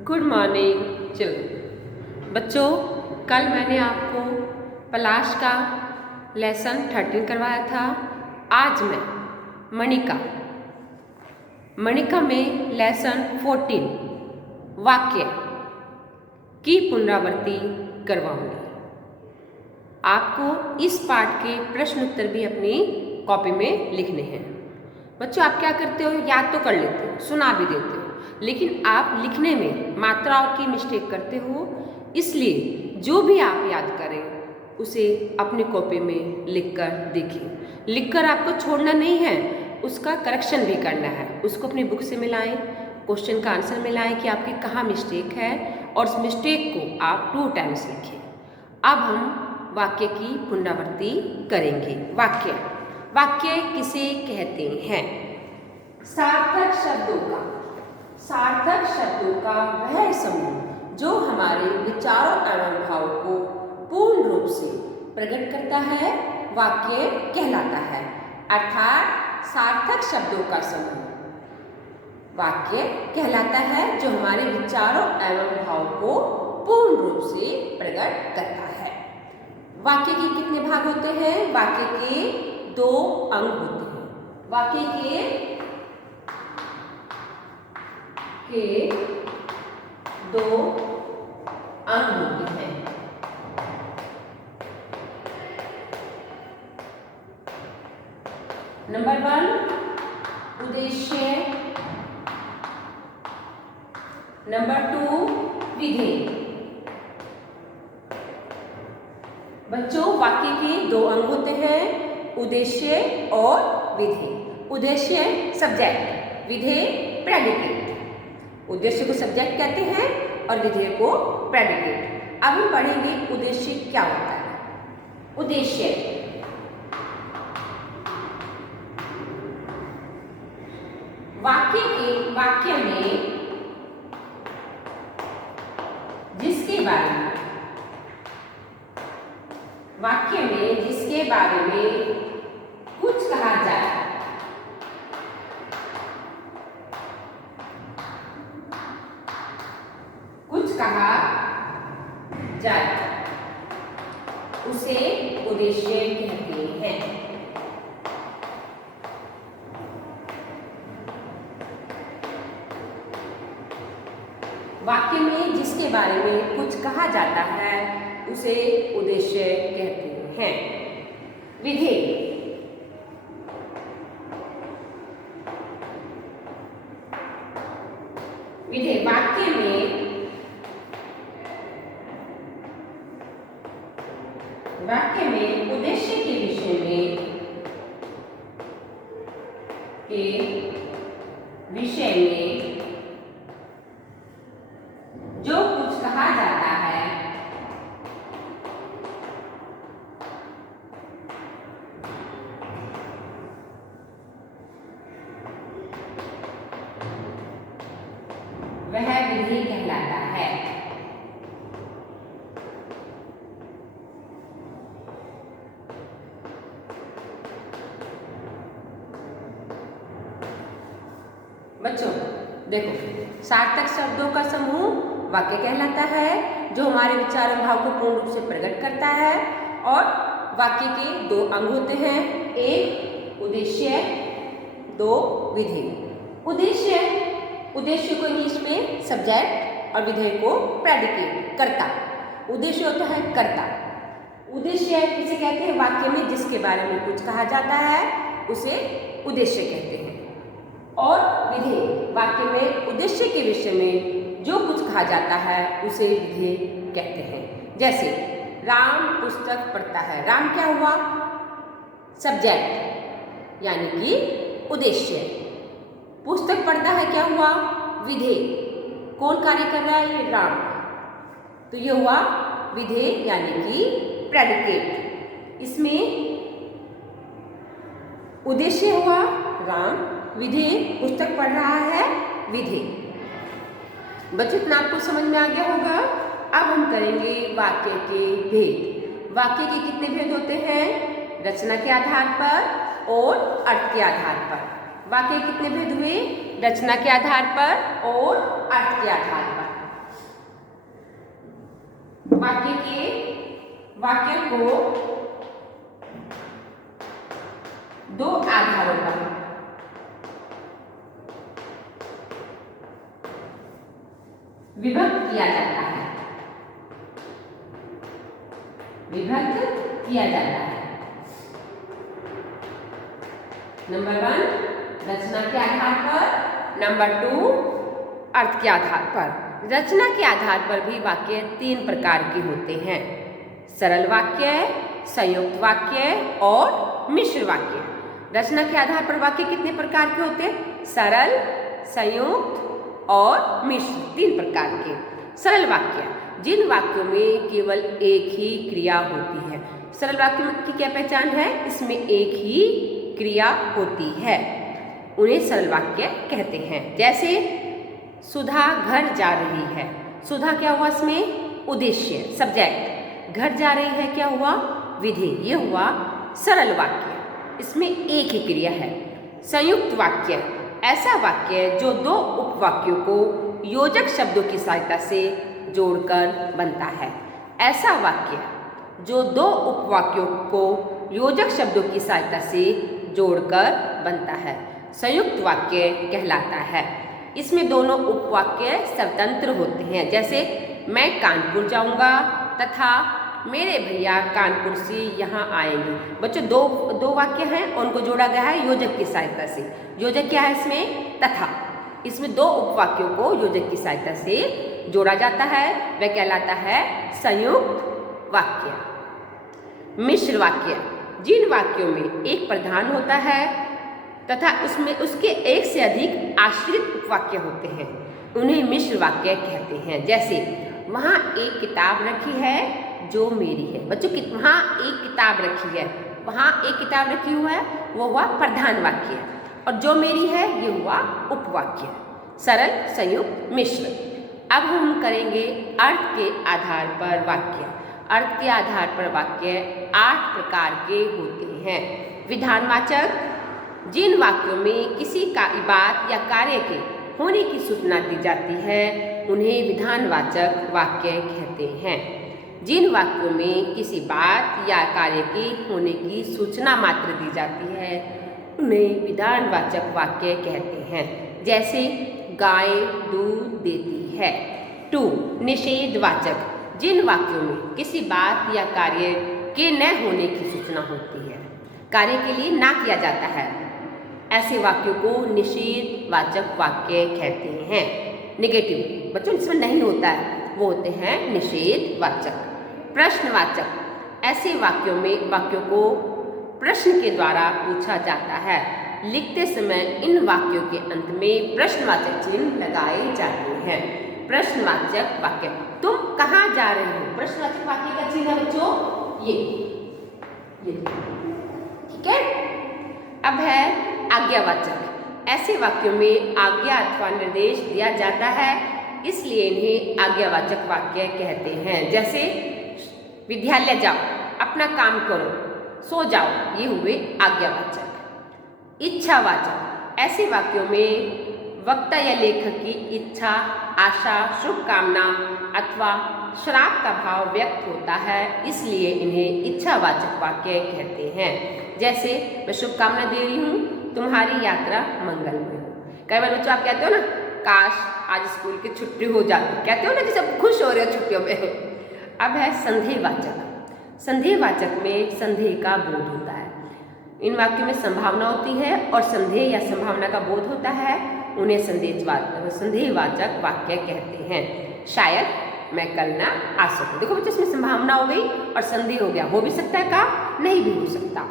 Good morning children. बच्चों, कल मैंने आपको पलाश का लेसन 13 करवाया था। आज मैं मणिका में लेसन 14 वाक्य की पुनरावृत्ति करवाऊंगी। आपको इस पाठ के प्रश्न उत्तर भी अपनी कॉपी में लिखने हैं। बच्चों, आप क्या करते हो, याद तो कर लेते हो, सुना भी देते हो, लेकिन आप लिखने में मात्राओं की मिस्टेक करते हो। इसलिए जो भी आप याद करें उसे अपनी कॉपी में लिखकर देखिए। लिखकर आपको छोड़ना नहीं है, उसका करेक्शन भी करना है। उसको अपनी बुक से मिलाएं, क्वेश्चन का आंसर मिलाएं कि आपकी कहाँ मिस्टेक है, और उस मिस्टेक को आप 2 टाइम्स लिखें। अब हम वाक्य की पुनरावृत्ति करेंगे। वाक्य किसे कहते हैं? सार्थक शब्दों का वह समूह जो हमारे विचारों एवं भाव को पूर्ण रूप से प्रकट करता है, वाक्य कहलाता है। अर्थात सार्थक शब्दों का समूह वाक्य कहलाता है जो हमारे विचारों एवं भाव को पूर्ण रूप से प्रकट करता है। वाक्य के कितने भाग होते हैं? वाक्य के 2 अंग होते हैं। वाक्य के 2 अंग होते हैं। नंबर 1 उद्देश्य, नंबर 2 विधेय। बच्चों, वाक्य के 2 अंग होते हैं, उद्देश्य और विधेय। उद्देश्य सब्जेक्ट, विधेय प्रेडिकेट। उद्देश्य को सब्जेक्ट कहते हैं और विधेय को प्रेडिकेट। अब हम पढ़ेंगे उद्देश्य क्या होता है। उद्देश्य वाक्य में जिसके बारे में कुछ कहा जाए, उसे उद्देश्य कहते हैं। वाक्य में जिसके बारे में कुछ कहा जाता है उसे उद्देश्य कहते हैं। विधेय वाक्य में उद्देश्य के विषय में जो कुछ कहा जाता है वह विधेय कहलाता है। बच्चों देखो, सार्थक शब्दों का समूह वाक्य कहलाता है जो हमारे विचार एवं भाव को पूर्ण रूप से प्रकट करता है। और वाक्य के 2 अंग होते हैं, एक उद्देश्य, 2 विधेय। उद्देश्य को इंग्लिश में सब्जेक्ट और विधेय को प्रेडिकेट, कर्ता। उद्देश्य होता है कर्ता। उद्देश्य किसे कहते हैं? वाक्य में जिसके बारे में कुछ कहा जाता है उसे उद्देश्य कहते हैं। और विधेय वाक्य में उद्देश्य के विषय में जो कुछ कहा जाता है उसे विधेय कहते हैं। जैसे राम पुस्तक पढ़ता है। राम क्या हुआ? सब्जेक्ट यानी कि उद्देश्य। पुस्तक पढ़ता है क्या हुआ? विधेय। कौन कार्य कर रहा है? ये राम। तो ये हुआ विधेय यानी कि प्रेडिकेट। इसमें उद्देश्य हुआ राम, विधेय पुस्तक पढ़ रहा है, विधेय। बच्चों, इतना आपको समझ में आ गया होगा। अब हम करेंगे वाक्य के भेद। वाक्य के कितने भेद होते हैं? रचना के आधार पर और अर्थ के आधार पर। वाक्य कितने भेद हुए? रचना के आधार पर और अर्थ के आधार पर। वाक्य को दो आधारों पर विभक्त किया जाता है। विभक्त किया जाता है। नंबर 1 रचना के आधार पर, नंबर 2 अर्थ के आधार पर। रचना के आधार पर भी वाक्य 3 प्रकार के होते हैं, सरल वाक्य, संयुक्त वाक्य और मिश्र वाक्य। रचना के आधार पर वाक्य कितने प्रकार के होते हैं? सरल, संयुक्त और मिश्र, 3 प्रकार के। सरल वाक्य, जिन वाक्यों में केवल एक ही क्रिया होती है। सरल वाक्य की क्या पहचान है? इसमें एक ही क्रिया होती है, उन्हें सरल वाक्य कहते हैं। जैसे सुधा घर जा रही है। सुधा क्या हुआ इसमें? उद्देश्य, सब्जेक्ट। घर जा रही है क्या हुआ? विधेय। ये हुआ सरल वाक्य, इसमें एक ही क्रिया है। संयुक्त वाक्य, ऐसा वाक्य जो दो उपवाक्यों को योजक शब्दों की सहायता से जोड़कर बनता है। ऐसा वाक्य जो दो उपवाक्यों को योजक शब्दों की सहायता से जोड़कर बनता है, संयुक्त वाक्य कहलाता है। इसमें दोनों उपवाक्य स्वतंत्र होते हैं। जैसे मैं कानपुर जाऊंगा तथा मेरे भैया कानपुर से यहाँ आएंगे। बच्चों दो वाक्य हैं और उनको जोड़ा गया है योजक की सहायता से। योजक क्या है इसमें? तथा। इसमें दो उपवाक्यों को योजक की सहायता से जोड़ा जाता है, वह कहलाता है संयुक्त वाक्य। मिश्र वाक्य, जिन वाक्यों में एक प्रधान होता है तथा उसमें उसके एक से अधिक आश्रित उपवाक्य होते हैं, उन्हें मिश्र वाक्य कहते हैं। जैसे वहाँ एक किताब रखी है जो मेरी है। बच्चों वहाँ एक किताब रखी है, वहाँ एक किताब रखी हुआ है, वो हुआ प्रधान वाक्य, और जो मेरी है ये हुआ उपवाक्य। सरल, संयुक्त, मिश्र। अब हम करेंगे अर्थ के आधार पर वाक्य। अर्थ के आधार पर वाक्य 8 प्रकार के होते हैं। विधानवाचक, जिन वाक्यों में किसी का बात या कार्य के होने की सूचना दी जाती है, उन्हें विधानवाचक वाक्य कहते हैं। जिन वाक्यों में किसी बात या कार्य की होने की सूचना मात्र दी जाती है, उन्हें विधानवाचक वाक्य कहते हैं। जैसे गाय दूध देती है। 2 निषेधवाचक, जिन वाक्यों में किसी बात या कार्य के न होने की सूचना होती है, कार्य के लिए ना किया जाता है, ऐसे वाक्यों को निषेधवाचक वाक्य कहते हैं। नेगेटिव, बच्चों इसमें नहीं होता है, वो होते हैं निषेधवाचक। प्रश्नवाचक, ऐसे वाक्यों को प्रश्न के द्वारा पूछा जाता है। लिखते समय इन वाक्यों के अंत में प्रश्नवाचक चिन्ह लगाए जाते हैं। प्रश्नवाचक वाक्य, तुम कहाँ जा रहे हो? प्रश्नवाचक वाक्य का चिन्ह बच्चों ये, ठीक है। अब है आज्ञावाचक, ऐसे वाक्यों में आज्ञा अथवा निर्देश दिया जाता है, इसलिए इन्हें आज्ञावाचक वाक्य कहते हैं। जैसे विद्यालय जाओ, अपना काम करो, सो जाओ, ये हुए आज्ञावाचक। इच्छावाचक, ऐसे वाक्यों में वक्ता या लेखक की इच्छा, आशा, शुभकामना अथवा श्राप का भाव व्यक्त होता है, इसलिए इन्हें इच्छावाचक वाक्य कहते हैं। जैसे मैं शुभकामना दे रही हूँ, तुम्हारी यात्रा मंगलमय हो। कई बार बच्चों आप कहते हो ना, काश आज स्कूल की छुट्टी हो जाती, कहते हो ना कि सब खुश हो रहे हो छुट्टियों में। अब है संदेहवाचक। संदेहवाचक में संदेह का बोध होता है। इन वाक्यों में संभावना होती है और संदेह या संभावना का बोध होता है, उन्हें संदेहवाचक वाक्य कहते हैं। शायद मैं कल ना आ सकूं। देखो बच्चों, इसमें संभावना हो गई और संदेह हो गया, हो भी सकता है काम, नहीं भी हो सकता।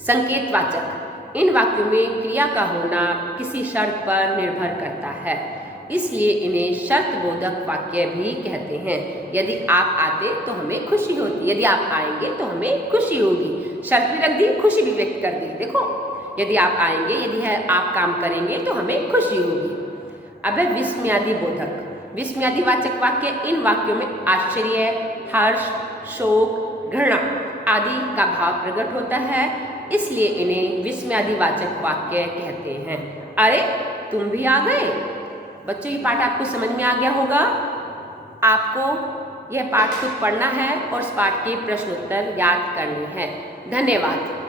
संकेतवाचक, इन वाक्यों में क्रिया का होना किसी शर्त पर निर्भर करता है, इसलिए इन्हें शर्त बोधक वाक्य भी कहते हैं। यदि आप आते तो हमें खुशी होती, यदि आप आएंगे तो हमें खुशी होगी। शर्त भी रख दी, खुशी भी व्यक्त कर दी। देखो, यदि आप आएंगे, यदि आप काम करेंगे तो हमें खुशी होगी। अब है विस्मयादि बोधक। विस्मयादिवाचक वाक्य, इन वाक्यों में आश्चर्य, हर्ष, शोक, घृणा आदि का भाव प्रकट होता है, इसलिए इन्हें विस्मयादिवाचक वाक्य कहते हैं। अरे तुम भी आ गए। बच्चों, ये पाठ आपको समझ में आ गया होगा। आपको यह पाठ खुद पढ़ना है और उस पाठ के प्रश्न उत्तर याद करने हैं। धन्यवाद।